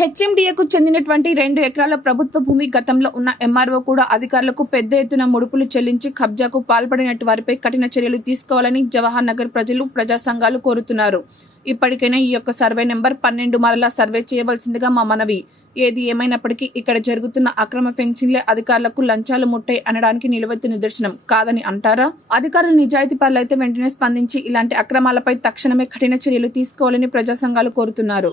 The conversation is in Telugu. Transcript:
హెచ్ఎండిఏకు చెందినటువంటి రెండు ఎకరాల ప్రభుత్వ భూమి గతంలో ఉన్న ఎంఆర్ఓ కూడా అధికారులకు పెద్ద ఎత్తున ముడుపులు చెల్లించి కబ్జాకు పాల్పడినట్టు వారిపై కఠిన చర్యలు తీసుకోవాలని జవహర్ నగర్ ప్రజలు ప్రజా సంఘాలు కోరుతున్నారు. ఇప్పటికైనా ఈ యొక్క సర్వే నెంబర్ పన్నెండు మరలా సర్వే చేయవలసిందిగా మా మనవి. ఏది ఏమైనప్పటికీ ఇక్కడ జరుగుతున్న అక్రమ ఫెన్సింగ్లే అధికారులకు లంచాలు ముట్టాయి అనడానికి నిలువెత్తు నిదర్శనం కాదని అంటారా? అధికారులు నిజాయితీ పనులైతే వెంటనే స్పందించి ఇలాంటి అక్రమాలపై తక్షణమే కఠిన చర్యలు తీసుకోవాలని ప్రజా సంఘాలు కోరుతున్నారు.